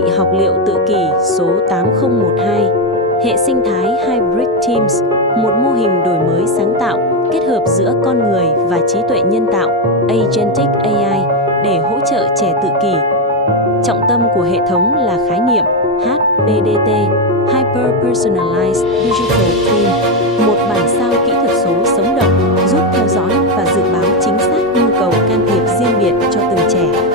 nghị học liệu tự kỷ số 8012, hệ sinh thái Hybrid Teams, một mô hình đổi mới sáng tạo kết hợp giữa con người và trí tuệ nhân tạo Agentic AI để hỗ trợ trẻ tự kỷ. Trọng tâm của hệ thống là khái niệm HPDT, Hyper Personalized Digital Twin, một bản sao kỹ thuật số sống động giúp theo dõi và dự báo chính xác nhu cầu can thiệp riêng biệt cho từng trẻ.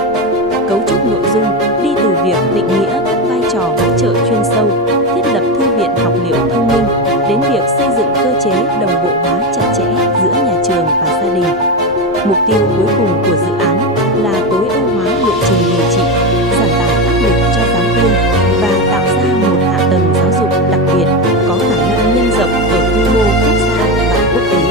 Cấu trúc nội dung đi từ việc định nghĩa các vai trò hỗ trợ chuyên sâu, thiết lập thư viện học liệu thông minh, đến việc xây dựng cơ chế đồng bộ hóa chặt chẽ giữa nhà trường và gia đình. Mục tiêu cuối cùng của dự án là tối ưu hóa lộ trình điều trị, giảm tải áp lực cho giáo viên và tạo ra một hạ tầng giáo dục đặc biệt có khả năng nhân rộng ở quy mô quốc gia và quốc tế.